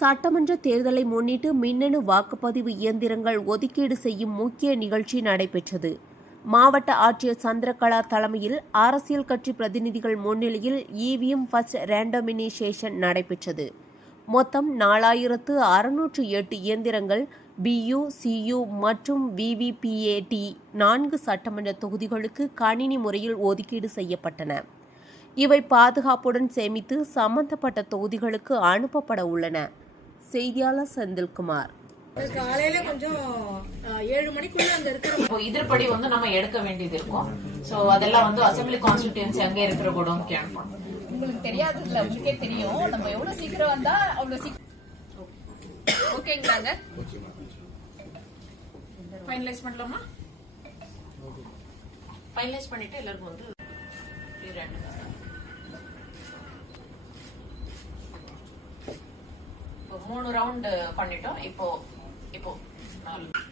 சட்டமன்ற தேர்தலை முன்னிட்டு மின்னணு வாக்குப்பதிவு இயந்திரங்கள் ஒதுக்கீடு செய்யும் முக்கிய நிகழ்ச்சி நடைபெற்றது. மாவட்ட ஆட்சியர் சந்திரகலா தலைமையில் அரசியல் கட்சி பிரதிநிதிகள் முன்னிலையில் இவிஎம் ஃபர்ஸ்ட் ரேண்டமைசேஷன் நடைபெற்றது. மொத்தம் 4608 இயந்திரங்கள் பியு, சியு மற்றும் விவிபிஏடி 4 சட்டமன்ற தொகுதிகளுக்கு கணினி முறையில் ஒதுக்கீடு செய்யப்பட்டன. இவை பாதுகாப்புடன் சேமித்து சம்பந்தப்பட்ட தொகுதிகளுக்கு அனுப்பப்பட உள்ளன. செய்தியாளர் செந்தில்குமார். காலையில கொஞ்சம் 7 மணிக்குள்ள அங்க இருக்கிற இதன்படி நம்ம எடுக்க வேண்டியது இருக்கும். சோ அதெல்லாம் அசெம்பிளி கான்ஸ்டிடியூன்சி அங்க இருக்கிற கூட உங்களுக்கு தெரியாதுல்ல, உங்களுக்கே தெரியும். நம்ம எவ்வளவு சீக்கிரம் வந்தா அவ்வளவு சீக்கிரம் ஓகேங்களாங்க. ஃபைனலைஸ் பண்ணலாமா? ஃபைனலைஸ் பண்ணிட்டு எல்லாருக்கும் 3 ரவுண்ட் பண்ணிட்டோம். இப்போ 4